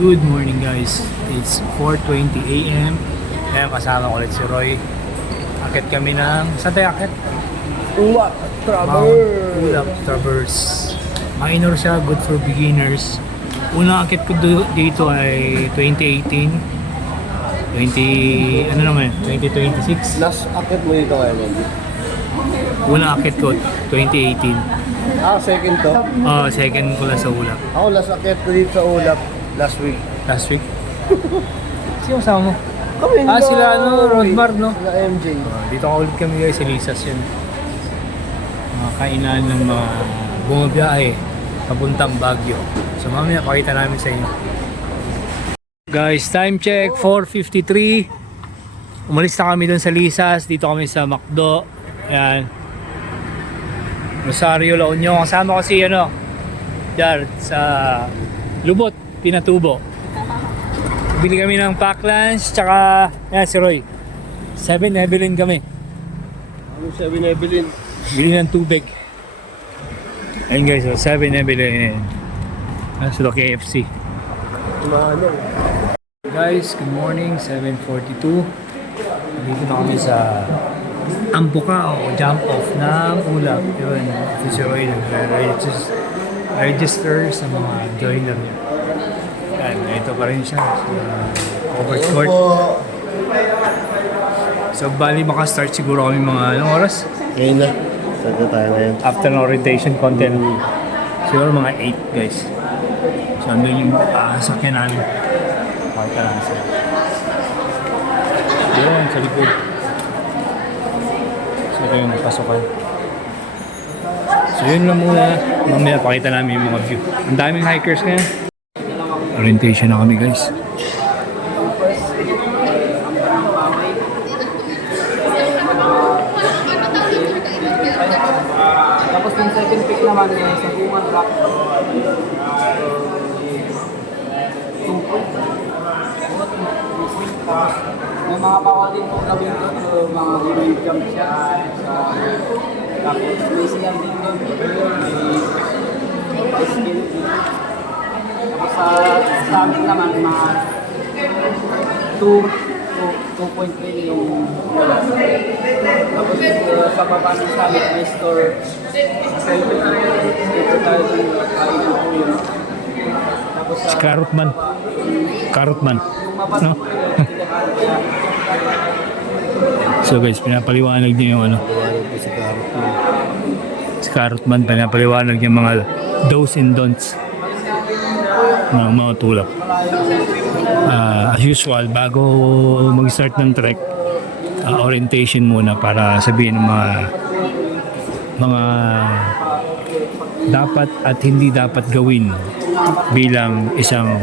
Good morning guys, it's 4:20 AM. Ngayon kasama ko ulit si Roy. Akit kami ng, saan tayo akit? Ulap Mount Ulap Traverse. Minor siya, good for beginners. Unang akit ko dito ay 2018. 2026. Last akit mo dito ngayon, Andy? Unang akit ko 2018. Second to? Second ko lang sa Ulap. Ako last akit ko dito sa Ulap last week. Last week. Sino kasama mo? Kami Sila Rodmar, no? Sila MJ. Dito ka ulit kami guys, si Lisas yun. Mga kainan ng mga bumabiyahe papuntang Baguio. So mamaya pakita namin sa inyo. Guys, time check, 4:53. Umalis na kami dun sa Lisas. Dito kami sa McDo. Ayan. Rosario, La Union. Kasama ko si Jar sa Lubot, Pinatubo. Bili kami ng pack lunch, tsaka si Roy. 7-Evelyn kami. Ano 7-Evelyn? Bili ng tubig. Ayun guys, 7-Evelyn. Nasa KFC. Ano? Guys, good morning, 7:42. Dito na kami sa Ampuka o jump off ng Ulap. Yun, si Roy nag-register sa mga joiner niya. Yan, ito pa rin siya sa covered court. So bali makastart siguro kami mga anong oras? Ngayon na. Saan na tayo ngayon? After ng orientation content. Siguro mga 8 guys. So andun yung sakyan namin. Pakita namin sila. Yun, sa likod. So ito yung pasukan. So yun lang muna. Mamaya pakita namin yung mga view. Ang daming hikers ngayon. Orientation na kami guys. Tapos yung second pick naman sa Bunga Rock. May mga bawal din po gawin doon, mga review jump siya. Tapos may siyang din doon, may skill. Tapos sa amin naman, mga 2.3 yung wala. Tapos sa baba ng summit may store sa dito tayo dun kainan po yun. Tapos sa Karutman. Karutman. No? So guys, pinapaliwanag niya yung si Karutman, pinapaliwanag niya mga do's and don'ts ng mga tulap. As usual, bago mag-start ng trek, orientation muna para sabihin ng mga dapat at hindi dapat gawin bilang isang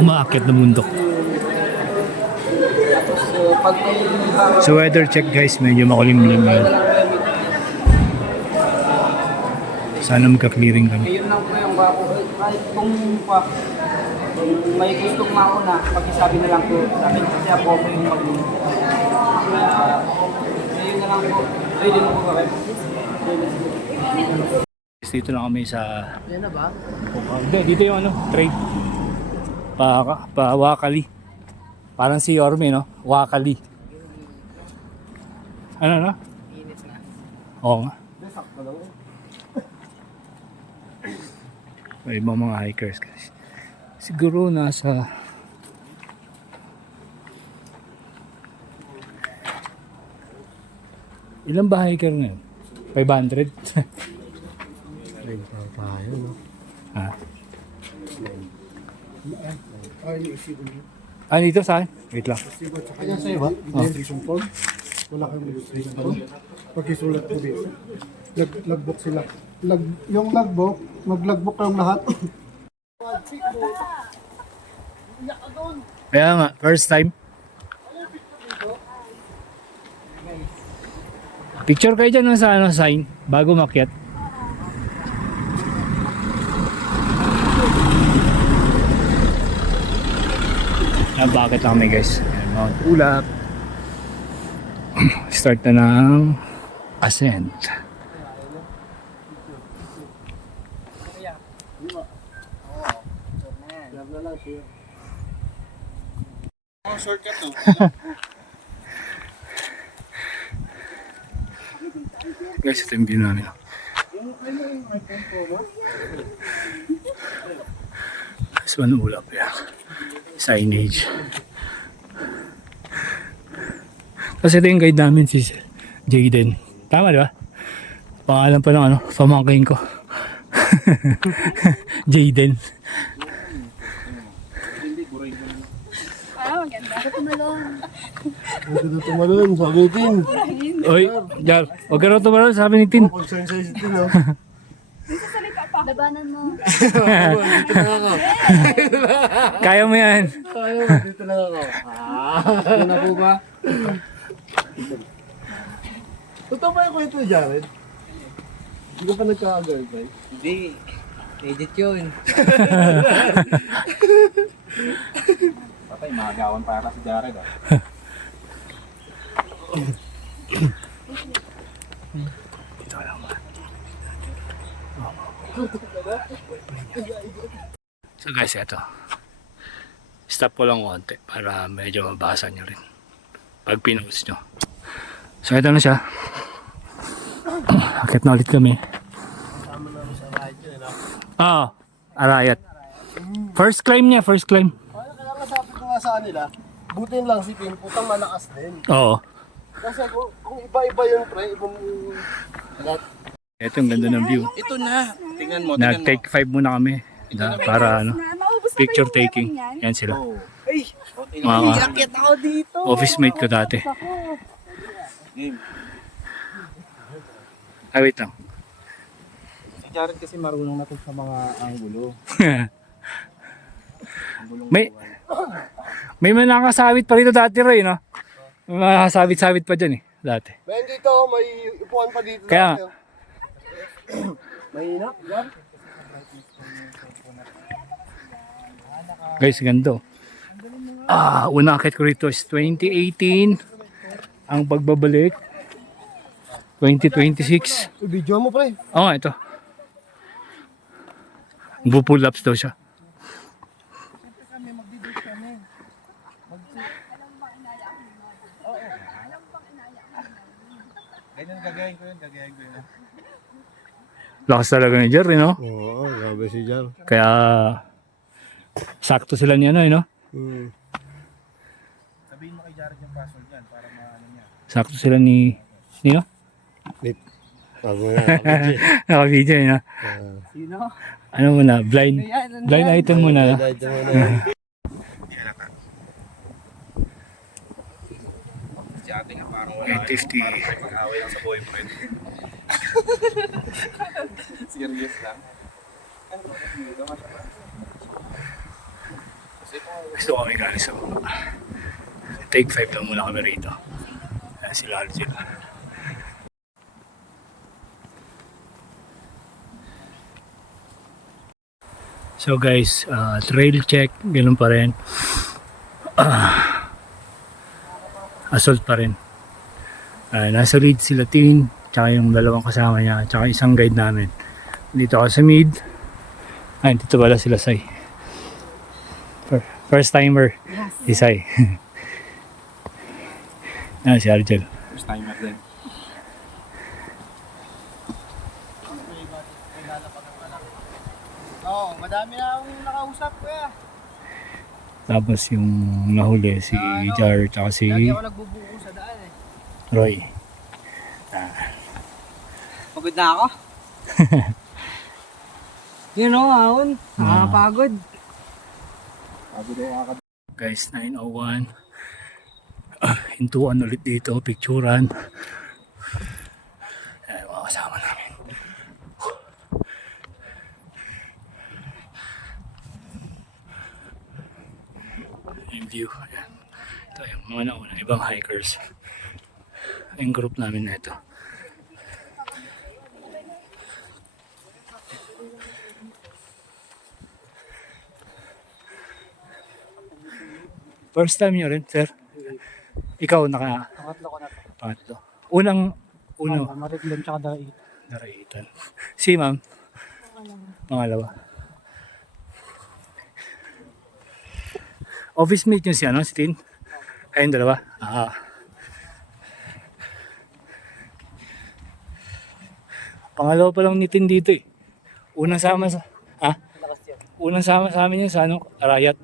umaakyat na bundok. So weather check guys, medyo makulimlim ngayon. Sana magka-clearing kami. Yun lang po yung kahit kung may gustong mauna, pag-isabi na lang po sa akin kasi ako po yung mag-una. Yun na lang po. Ready na po kami. Dito na kami sa Yan na ba? dito yung trade pa Wakali. Parang si Orme, no? Wakali. Ano? Init na. Oo nga. May ibang mga hikers guys. Siguro nasa ilan ba hiker ngayon? 500? Tayo, no? Dito sa akin? Wait lang. Kanya sa'yo ba? Registration form? Wala kayong registration form? Pagkisulat mo dito. Logbook sila. Yung logbook, mag-logbook kayong lahat. Kaya nga, first time. Picture kayo dyan sa sign bago makyat. Bakit kami guys? Mount Ulap. Start na ng ascent. Oh, shortcut to. Guys, ito yung view namin. Tapos manulap yan. Signage. Tapos ito yung guide namin, si Jaden. Tama di ba? Pangalan pa ng ano, pamangkin ko. Jaden. Ah, maganda. Tumalon. Huwag ka tumalon, sabi din. Oy, Jar, huwag ka raw tumalon, sabi ni Tin. Concern sa isip din, oh. Salita pa. Labanan mo. Dito lang ako. Kaya mo yan. Ayaw, dito lang ako. Ano na po ba? Totoo ba yung kwento ni Jared? Hindi ka pa nagka-girlfriend? Hindi. Edit yun. Patay, magawan para si Jared ah. Dito lang ba? So guys, eto. Stop ko lang konti para medyo mabasa nyo rin pag pinost nyo. So ito na siya. Akit na ulit kami. Ah, Arayat. First climb niya, first climb. Kaya kasapit ko nga sa kanila, butin lang si Pin, putang malakas din. Oo. Kasi kung iba-iba yung pre, ibang lahat. Ito yung ganda ng view. Ito na. Tingnan mo, tingnan mo. Nag-take 5 muna kami. Para ano, Maubos na picture ba yung taking. pera niyan? Yan sila. Ay! Mga Iakit ako dito! office mate ko dati. Game. Ay, wait lang. Si Jared kasi marunong na to sa mga anggulo. May mga nakasabit pa rito dati rin, no? May mga nakasabit-sabit pa dyan eh, dati. Men dito, may upuan pa dito. Kaya- dati, oh. Mahina, yan. Guys, ganito. Unang akit ko rito is 2018. Ang pagbabalik, 2026. Video mo pre. Oo nga, ito. Pull ups daw siya. Ganyan gagawin ko yun, gagawin ko yun. Lakas talaga ni Jerry, no? Oo, grabe si Jar. Kaya sakto sila niya, no? Sabihin mo kay Jared yung password yan para maano niya. Sakto sila ni no? Bago na, kapit. Naka-video yun, no? Sino? Ano muna, blind item muna. No? Dahil mo na. Si ate nga parang 850. mag-away lang sa boyfriend. Serious lang. Gusto kami galing sa baba. Take 5 lang muna kami rito. Ayan sila Arjel. So guys, trail check, ganun pa rin. Assault pa rin. Nasa lead sila Tin, tsaka yung dalawang kasama niya, tsaka isang guide namin. Dito ako sa mid. Ay, dito pala sila Sai. First timer. Si Sai. Si Arjel. First timer din. Oo, madami na akong nakausap kuya. Tapos yung nahuli si Jar tsaka si Lagi ako nagbubuko sa daan eh. Roy. Pagod na ako. Yun o, ahon. Nakakapagod. Pagod ako. Guys, 9:01. Hintuan ulit dito, picturean. Ayan, mga kasama namin. Yung view. Ayan. Ito yung mga nauna, ibang hikers. Yung group namin na ito. First time nyo rin, sir? Ikaw Pangatlo ko na to. pangatlo. Uno. Mariklan tsaka dait. Daraitan. Si ma'am? Pangalawa. Office mate yun si ano, si Tin? Ayun, dalawa? Pangalawa pa lang ni Tin dito eh. Unang sama sa... Ha? Unang sama sa amin yun sa ano, Arayat.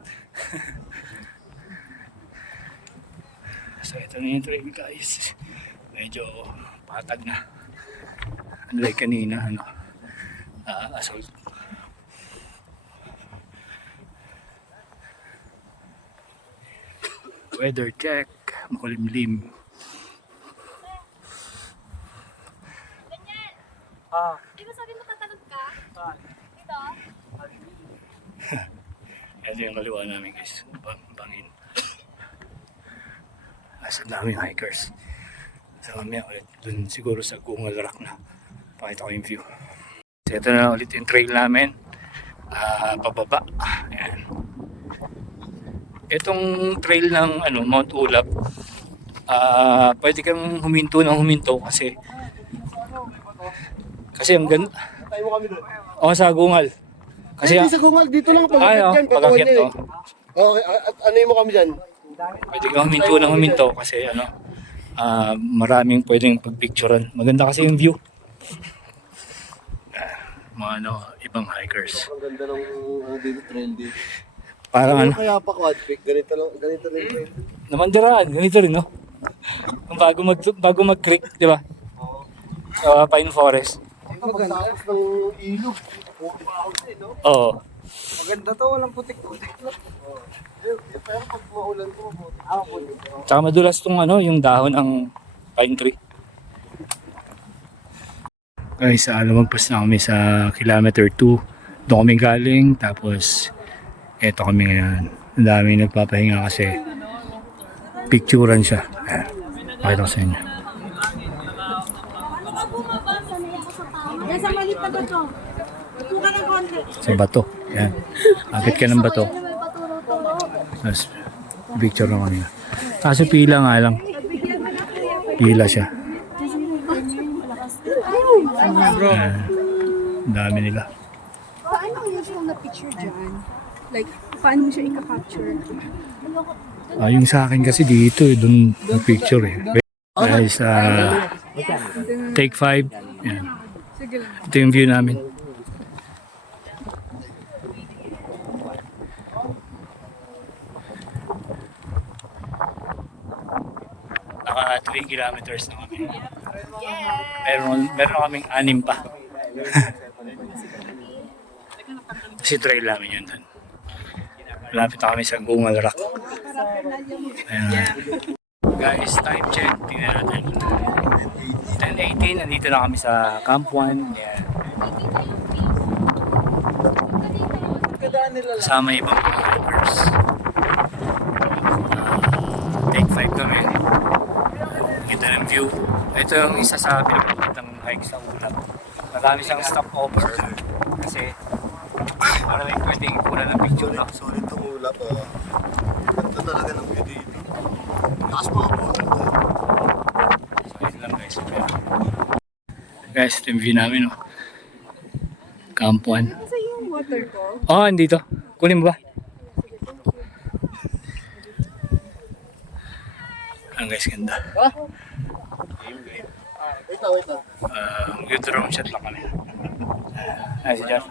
So ito na yung trail guys. Medyo patag na. Unlike kanina, ano, assault. Weather check, makulimlim. Di ba sabi mo tatalog ka? Dito? Ito yung kaliwa namin guys, bangin. Asa daming hikers. So mamaya ulit, dun siguro sa Gungal Rock na. Pakita ko yung view. So ito na ulit yung trail namin. Pababa. Ayan. Itong trail ng ano, Mount Ulap, pwede kang huminto ng huminto kasi ang ganda. Tayo mo kami doon. O sa Gungal. Kasi Hindi sa Gungal, dito lang ay, pag-akit yan. pag-akyat to. Okay, ano mo kami dyan? Pwede kang huminto ng huminto kasi ano, maraming pwedeng pagpicturean. Maganda kasi yung view. Mga ano, ibang hikers. Ang ganda ng dito trail dito. Parang ano, Kaya pa quad peak, ganito lang trail. namandiraan, ganito rin, no? Kung bago mag-creek, di ba? Sa Pine Forest. Pagkatapos ng ilog, puro pa ako no? Oo. Maganda to, walang putik-putik. Pero pag maulan ko, putik. Tsaka madulas tong ano, yung dahon ng pine tree. Guys, lumagpas na kami sa kilometer 2. Doon kami galing, tapos eto kami ngayon. Ang dami nagpapahinga kasi picturean siya. Ayan. Pakita ko sa inyo. Yan sa maliit na bato. Upo ka ng konti. Sa bato. Ayan. Akit ka ng bato. May paturo-turo. Tapos picture na kanina. Kaso pila nga lang. Pila siya. Ayan. Ang dami nila. Paano ang usual na picture dyan? Like, paano mo siya i-capture? Yung sa akin kasi dito, doon yung picture eh. Guys, take 5. Yan. Ito yung view namin. Naka 3 kilometers na kami. Meron kaming 6 pa. Kasi trail namin yun doon. Malapit na kami sa Gungal Rock. Ayan. Guys, time check. Tingnan natin. 10:18. Nandito na kami sa Camp 1. Ayan. Kasama ibang mga hikers. Take 5 kami. Kita ng view. Ito yung isa sa pinapakitang hike sa ulap. Marami siyang stopover. Kasi maraming pwedeng kuna ng picture na. Solid itong ulap. Ganda talaga ng view dito. Lakas mga puno. So ito lang guys. Guys, ito yung view namin. Oh. Camp 1. Kasi yung water ko. Oh, andito. Kunin mo ba? Ang guys, ganda. Wait lang. Good drone shot lang kami. Ay, si John.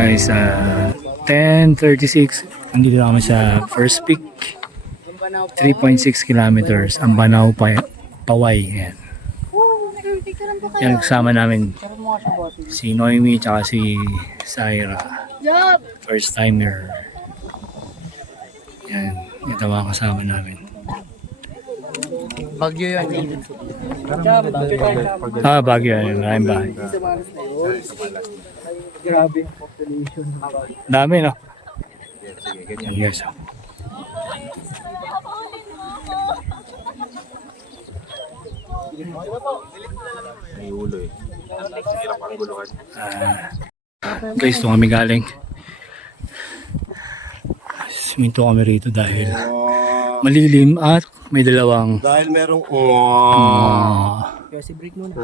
Guys, 10:36. Nandito na kami sa first peak. 3.6 kilometers. Ang Banao Paway. Yan. Yan, kasama namin si Noemi tsaka si Syra. First timer. Yan, ito mga kasama namin. Bagyo yan. Bagyo yan, maraming bahay. Grabe yung population. Dami, no? Yan guys. Guys, ito kami galing. Suminto kami rito dahil malilim at may dalawang Dahil merong Kasi break muna.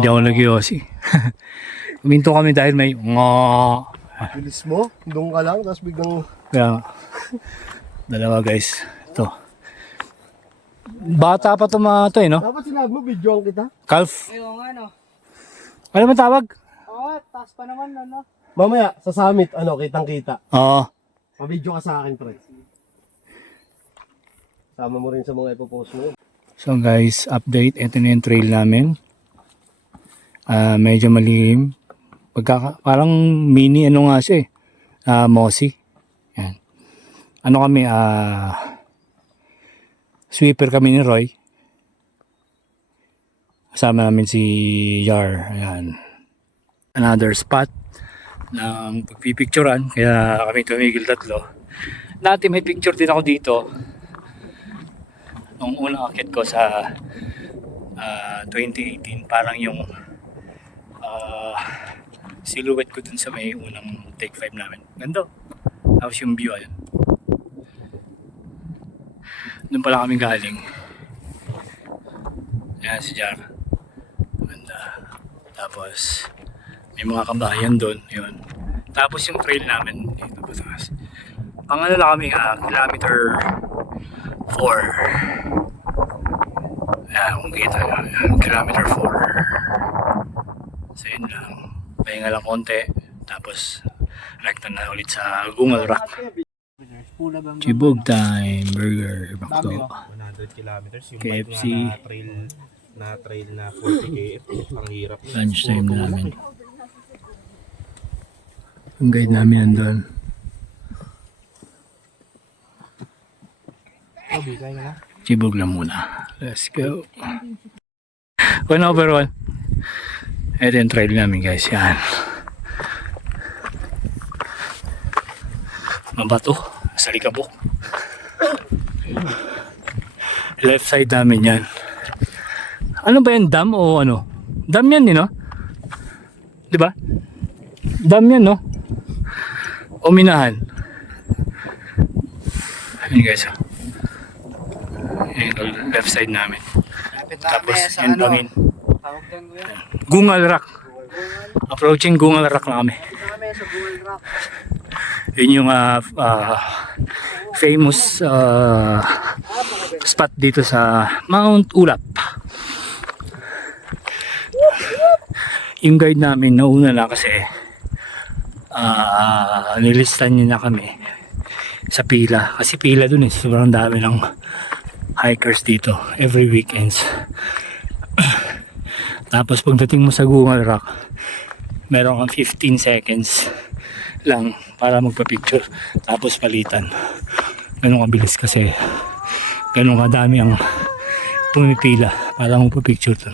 hindi ako nag-yosi. Suminto kami dahil may bilis mo, doon ka lang, tapos biglang kaya dalawa guys. Ito. Bata pa ito mga ito no? dapat sinabi mo, videoan kita. Calf. Ayun nga, no? Ano man tawag? Oo, taas pa naman, no? Mamaya, sa summit, kitang kita. Oo. Pa-video ka sa akin, pre. Sama mo rin sa mga ipopost mo. So guys, update. Ito na yung trail namin. Medyo malilim. Parang mini ano nga siya mossy. Yan. Ano kami, sweeper kami ni Roy. Kasama namin si Jar. Ayan. Another spot ng pagpipicturan. Kaya kami tumigil tatlo. Dati may picture din ako dito. Nung unang akit ko sa 2018, parang yung silhouette ko dun sa may unang take 5 namin. Ganda. Tapos yung view ayun. Doon pala kami galing. Ayan si Jar. Ganda. Tapos may mga kabahayan doon. Yun. Tapos yung trail namin dito pa taas. Pangano na kami, kilometer 4. Ayan, kung kita nyo. Kilometer 4. So yun lang. Pahinga lang konti. Tapos rekta na ulit sa Gungal Rock. Chibog time, burger, bakto. 100 kilometers yung KFC. na trail na 40 km. Ang hirap. Lunch time namin. Ang guide namin nandun. Chibog lang muna. Let's go. 1/1. Ito yung trail namin guys. Yan. Mabato. Sa likabok. Left side namin yan. Ano ba yan? Dam o ano? Dam yan no? Diba? Dam yan no? O minahan? Ayun guys. Ayun yung left side namin. Tapos yung bangin. Tawag doon ko yan. Gungal Rock. Approaching Gungal Rock na kami. Kami sa Google Rock. Yun yung famous spot dito sa Mount Ulap. Yung guide namin nauna na kasi nilistan niya na kami sa pila. Kasi pila dun sobrang dami ng hikers dito every weekends. Tapos pagdating mo sa Gungal Rock, meron kang 15 seconds lang para magpa-picture tapos palitan. Ganun kabilis kasi ganun kadami ang pumipila para magpa-picture to.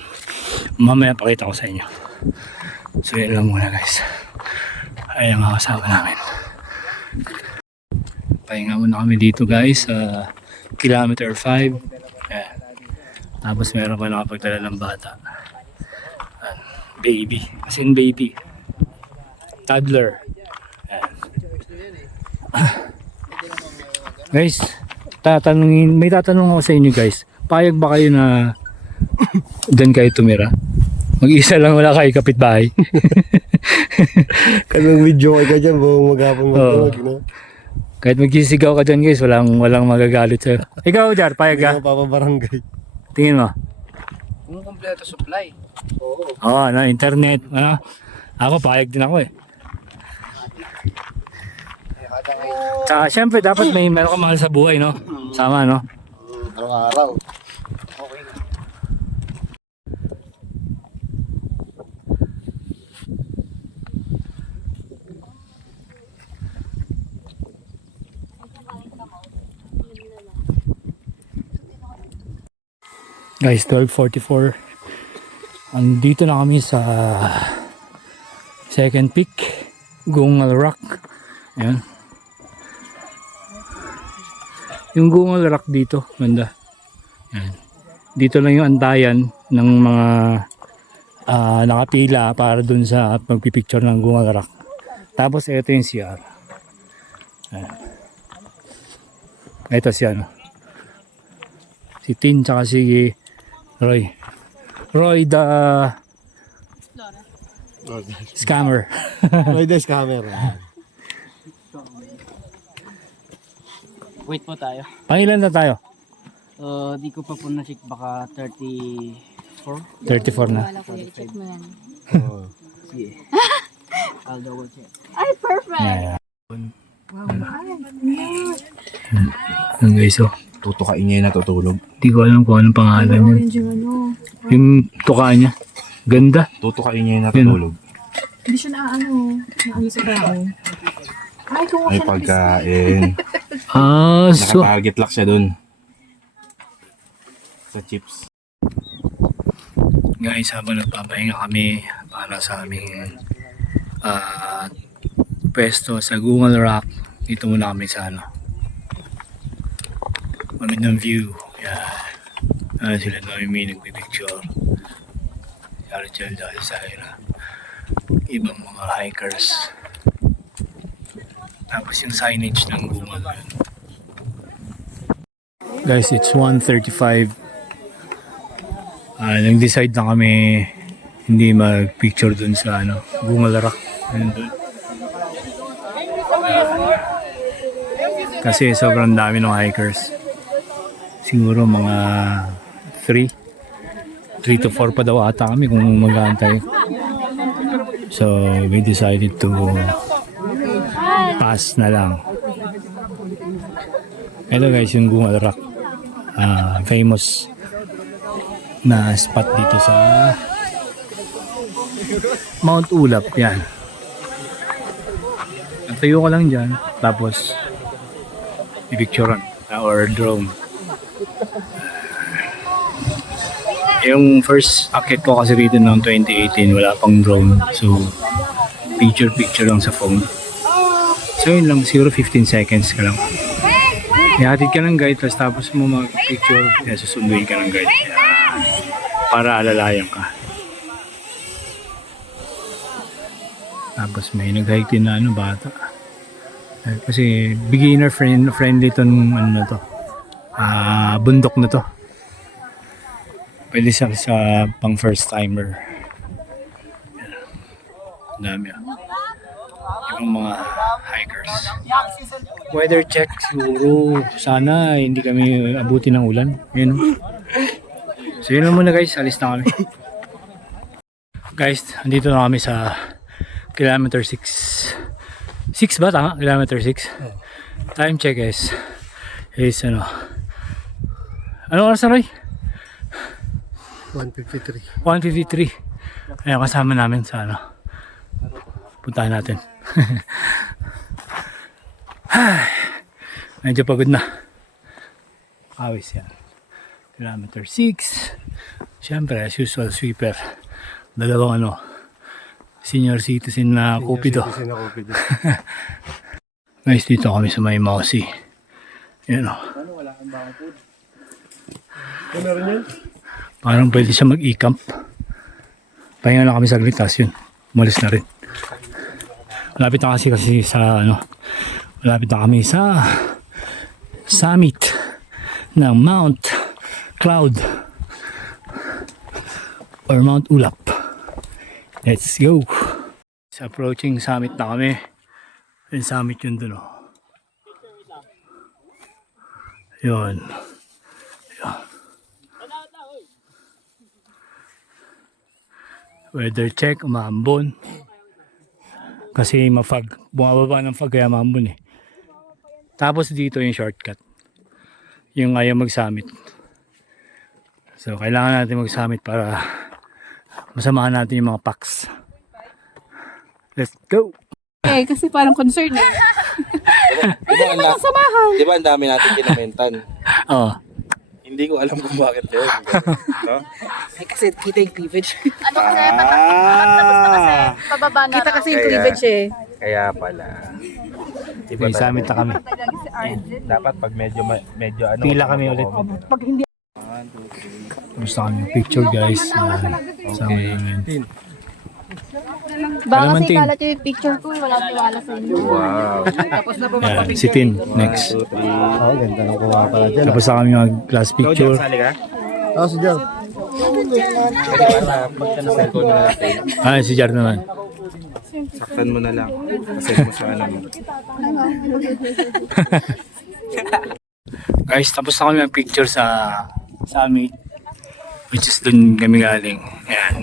Mamaya pakita ko sa inyo. So yan lang muna guys. Ayan ang kasama namin. Pahinga muna kami dito guys sa kilometer 5. Ayan. Tapos meron pa nakapagdala ng bata. Ayan. Baby. As in baby. Toddler. Guys, may tatanong ako sa inyo guys. Payag ba kayo na dyan kayo tumira? Mag-isa lang, wala kayo kapitbahay. Kanang video ka dyan, buong maghapon magtawag, no? Kahit magsisigaw ka dyan guys, walang magagalit sa'yo. Ikaw Jar, payag ka? Mga papabarangay. Tingin mo? Kung kompleto supply. Oo, na internet. Ako payag din ako eh. Tsaka syempre dapat meron ka mahal sa buhay no? Sama no? Araw-araw. Guys, 12:44. Andito na kami sa second peak, Gungal Rock. Ayan. Yung Gungal Rock dito, ganda. Ayan. Dito lang yung antayan ng mga nakapila para dun sa magpipicture ng Gungal Rock. Tapos ito yung CR. Ayan. Ito si ano. Si Tin tsaka si Roy. Roy the scammer. May desk camera. Wait po tayo. Pangilan na tayo? Di ko pa po na-check, baka 34. 34 na. Wala ko, check mo yan. Oo. Sige. I'll double check. Ay, perfect! Yeah. Ayan guys, oh. Tutukain niya yung natutulog. Di ko alam kung anong pangalan niya. Orange yung ano. Yung tuka niya. Ganda. Tutukain niya yung natutulog. Hindi siya naano sa tao. Ay, kung May pagkain. So Nakatarget lock siya dun. Sa chips. guys, habang nagpapahinga kami para sa aming pwesto sa Gungal Rock, dito muna kami sa ano, magandang view. Yan. Sila Noemi nagpipicture, si Archel dahil sa Ira, ibang mga hikers, tapos yung signage ng Gungal. Guys, it's 1:35. Nag-decide na kami hindi mag-picture dun sa ano, Gungal Rock. Ayun dun. Kasi sobrang dami ng hikers. Siguro mga 3 to 4 pa daw ata kami kung mag-aantay. So we decided to pass na lang. Ito guys, yung Gungal Rock. Famous na spot dito sa Mount Ulap. Yan. Nagtayo ka lang dyan, tapos i-picturean or drone. Yung first akit ko kasi rito noong 2018, wala pang drone, so picture lang sa phone. So yun lang, siguro 15 seconds ka lang. Ihatid ka ng guide, tapos mo mag-picture, susunduin ka ng guide. Para alalayan ka. Tapos may nag-hike din na ano, bata. Kasi beginner friendly itong ano na to. Bundok na to. Pwede sa pang first timer. Dami ibang mga hikers. Weather check siguro. Sana hindi kami abutin ng ulan. Yun. So yun lang muna guys, alis na kami. Guys, andito na kami sa kilometer 6. 6 ba? Tama? Kilometer 6. Time check guys. Is ano. Anong oras na Roy? 153. 1:53. Ayan, kasama namin sa ano. Puntahan natin. Medyo pagod na. Awis yan. Kilometer 6. Siyempre, as usual, sweeper. Dalawang ano, senior citizen na Cupido. Guys, dito kami sa may Mausi. Yan o. Parang pwede siya mag-e-camp. Pahinga lang kami saglit, tas yun. Umalis na rin. Malapit na kasi sa ano, malapit na kami sa summit ng Mount Cloud or Mount Ulap. Let's go. Sa approaching summit na kami. Yung summit yun dun, oh. Yun. Weather check, umaambon. Kasi mafag. Bumababa ng fog kaya maambon eh. Tapos dito yung shortcut. Yung ayaw mag-summit. So kailangan natin mag-summit para masamahan natin yung mga packs. Let's go! Eh, kasi parang concern eh. Di ba ang dami natin kinamentan? Oo. Hindi ko alam kung bakit yun. No? Ay, kasi kita yung cleavage. Ano kasi, tapos na kasi, pababa na. Kita kasi yung cleavage eh. Kaya pala. Iba Okay, summit na kami. Dapat pag medyo ano. Pila kami ulit. Pag hindi Gusto kami yung picture guys. Sama namin. Baka kasi Alamantin. kalat yung picture ko, wala tiwala sa inyo. Wow. tapos na po Yan, si Tin. Next. Oh, ganda ng kuha pala dyan. Tapos na kami mag last Ikaw picture. dyan, sali ka? Ah, si Jar. Pwede para pagka na cellphone na natin. Ah, si Jar naman. Saktan mo na lang. Send mo sa ano mo. Guys, tapos na kami mag picture sa summit. Which is dun kami galing. Yan.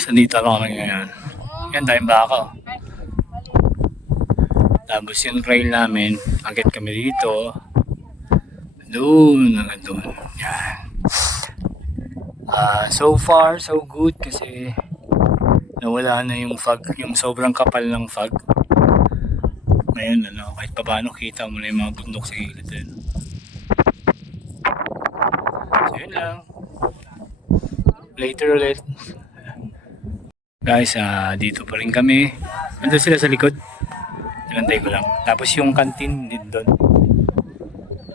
So dito na kami ngayon. Yan, dahil baka. Tapos yung trail namin, agad kami dito. Doon, hanggang doon. Yan. So far, so good kasi nawala na yung fog, yung sobrang kapal ng fog. Ngayon, ano, kahit paano kita mo na yung mga bundok sa gilid din. So yun lang. Later ulit. Guys, dito pa rin kami. Nandun sila sa likod. Inantay ko lang. Tapos yung canteen din doon.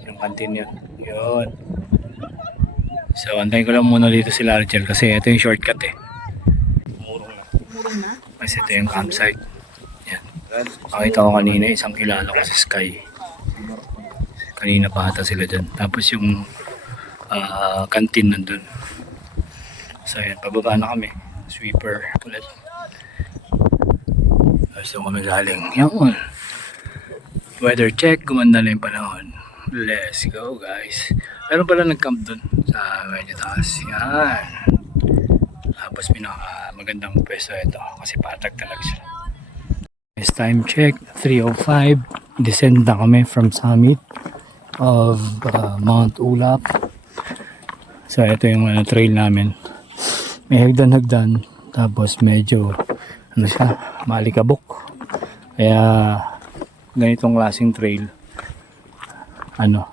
Yung canteen yun. Yun. So, antayin ko lang muna dito sila Argel kasi ito yung shortcut eh. Murong na. Kasi ito yung campsite. Yan. Nakita ko kanina isang kilala ko sa Sky. Kanina pa ata sila dyan. Tapos yung canteen nandun. So, yan. Pababa na kami. Sweeper ulit. So kami galing. Yan. Weather check. Gumanda na yung panahon. Let's go guys. Meron pala nag-camp dun sa medyo taas. Yan. Tapos pinaka magandang pwesto ito kasi patag talaga siya. This time check 3:05. Descend na kami from summit of Mount Ulap. So ito yung trail namin. May hagdan-hagdan tapos medyo ano siya, malikabok. Kaya ganitong klaseng trail ano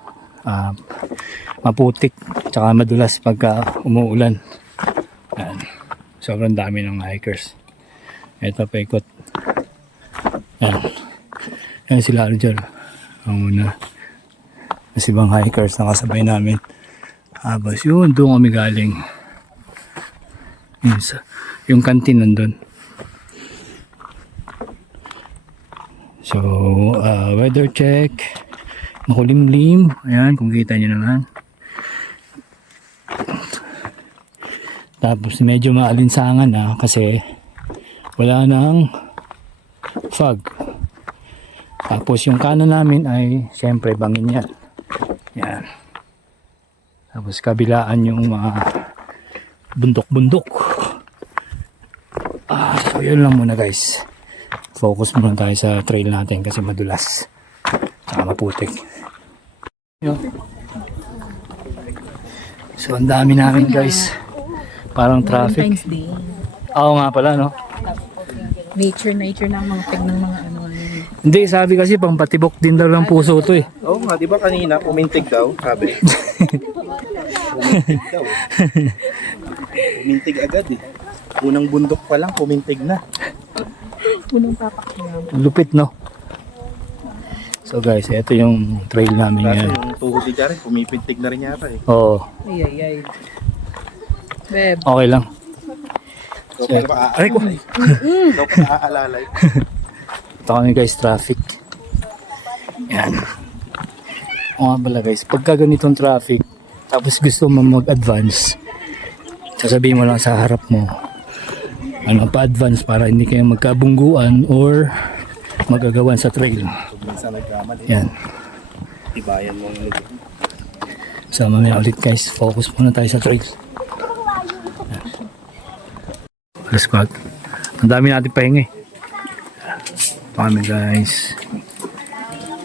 maputik tsaka madulas pagka umuulan. Yan. Sobrang dami ng hikers. Ito paikot. Yan. Yan sila Arjel. Ang una. Mas ibang hikers na kasabay namin. Tapos yun, doon kami galing. Yung canteen nandun. So, weather check. Makulimlim. Ayan, kung kita nyo naman. Tapos medyo maalinsangan na kasi wala nang fog. Tapos yung kanan namin ay syempre bangin yan. Yan. Tapos kabilaan yung mga bundok-bundok. So yun lang muna guys. Focus muna tayo sa trail natin kasi madulas. Tsaka maputik. Yun. So ang dami namin guys. Parang traffic. Valentine's Day. Oo nga pala no. Nature ng mga peg ng mga ano. Hindi, sabi kasi pampatibok din daw ng puso to eh. Oo nga, di ba kanina umintig daw, sabi. Umintig daw. Umintig agad eh. Unang bundok pa lang, pumintig na. Unang tapak niya. Lupit no. So guys, ito yung trail namin Kaso ngayon. yung tuhod ni Jared, pumipintig na rin yata eh. Oo, Ay. Beb. okay lang. So, paano pa Aray ko. Ikaw pa naaalalay. Ito kami guys, traffic. Yan. O nga pala guys, pagka ganitong traffic, tapos gusto mo mag-advance, sasabihin mo lang sa harap mo, ano pa-advance para hindi kayo magkabungguan or magagawan sa trail. Pag minsan nagkamali, Yan. ibayan mo yung lugar. So mamaya ulit guys, focus muna tayo sa trail. Yan. Let's go. Ang dami natin pahinga eh. Ito kami guys.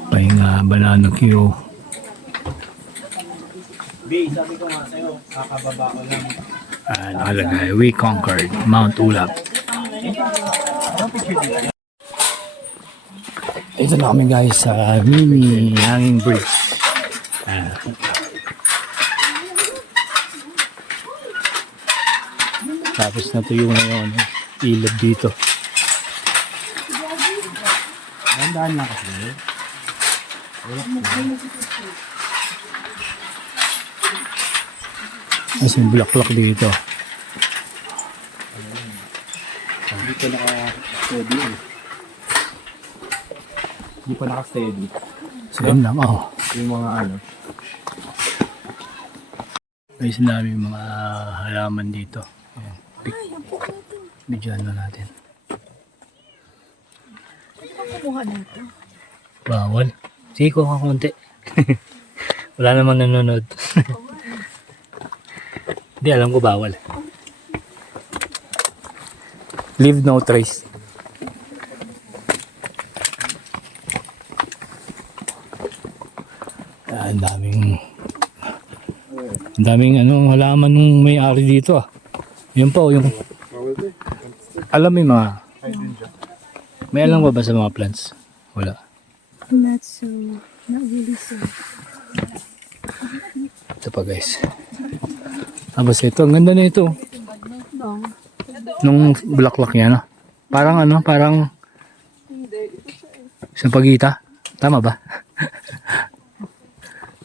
Pahinga, banana queue. B, sabi ko nga sa'yo, kakababa ko lang. Nakalagay, we conquered Mount Ulap. Ito na kami guys sa mini hanging bridge. Tapos natuyo na yung ilog dito. Dandaan lang kasi. Mas yung bulaklak dito. Hindi pa naka-steady eh. Hindi pa naka-steady. So yun lang, oh. Yung mga ano. May sinabi yung mga halaman dito. Ayan. Bidyoan na natin. Kumuha natin. Bawal. Sige, kuha ka konti. Wala namang nanonood. Hindi, alam ko bawal. Leave no trace. Ang daming halaman nung may-ari dito ah. Yun po, yung alam mo yung mga may alam ba sa mga plants? Wala. Not really so. Ito pa guys. Tapos ito, ang ganda na ito. Nung bulaklak yan ah. Parang sa pagita. Tama ba?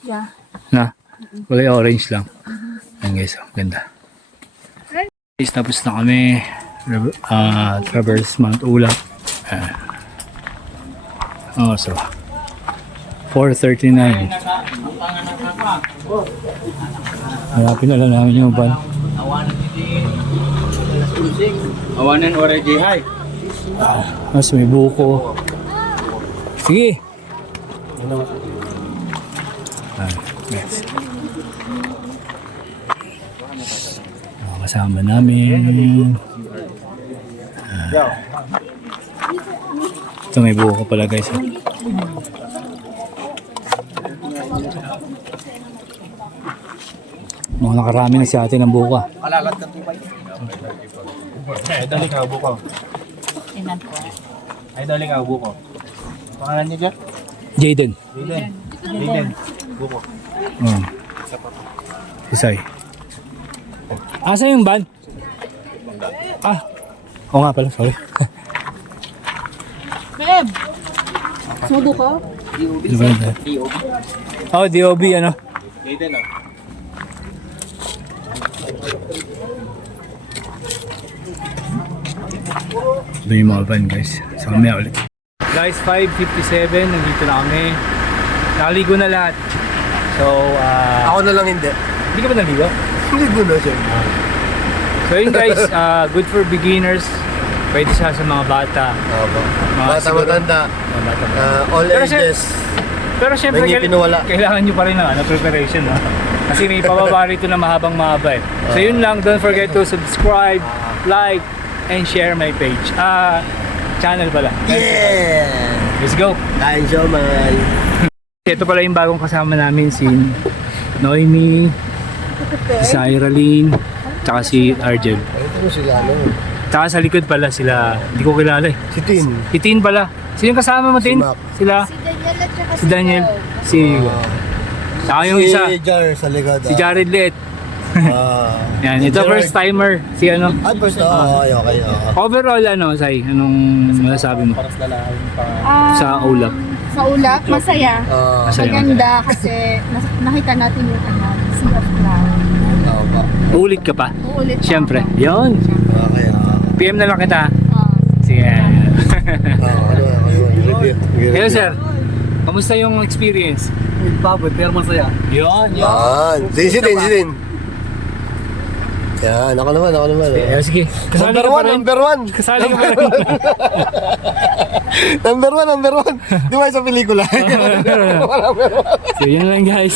Yeah. Na, kulay orange lang. Ayan guys, oh, ganda. Guys, tapos na kami traverse Mount Ulap. So 4:39. Hanapin na lang namin yung van. Awanan already, hi. Mas may buko. Sige. Yes. Kasama namin. Ito may buko pala guys. Mga nakarami na si ate ng buko. Ay, dali ka, buko. Ay, dali ka, buko. Pangalan niya dyan? Jaden. Jaden. Buko. Isay. Asa yung van? Oo nga pala, sorry. Beb! Sudo ko? Oh, DOB ano? Jaden ah. Doon yung mga van guys. So mamaya ulit. Guys, 5:57. Nandito na kami. Nakaligo na lahat. So, Ako na lang hindi. hindi ka ba naligo? Hindi ko na siya. So yun guys, good for beginners. Pwede siya sa mga bata. Mga Bata siguro- matanda. Mga bata. All Pero siya- ages. Pero syempre, May ngipin na wala. kailangan nyo pa rin ng preparation. No? Kasi may pababa rito na mahabang mahaba. So yun lang, don't forget to subscribe, like, and share my page. Channel pala. Yeah! Let's go! Kain siya, man. Ito pala yung bagong kasama namin, si Noemi, si Cyraline, tsaka si Argel. Ito mo sila, ano? Tsaka sa likod pala sila, hindi ko kilala eh. Si Tin. Si Tin pala. Sino yung kasama mo, Tin? Mac. Sila? Daniel at saka Si Daniel. Si... Tsaka yung isa, Si Jar sa likod. si Jared Liet. Yan, Si ito Gerard. first timer. Si ano? First, okay. Overall, Sai, anong masasabi mo Ah, sa Ulap? sa ulap, masaya. Masaya, Maganda kasi nakita natin yung Sea of Cloud. Uulit ka pa? Uulit pa Siyempre. ako. Yun. Okay, PM na lang kita. Ah, Sige. Review. Hello, sir. Kamusta yung experience? Pagod, pero masaya. Yun. Si Tin. Yan, ako naman. Sige. Kasali ka pa rin. Number one. Kasali ka pa rin. Number one. Di ba sa pelikula? So, yun lang guys.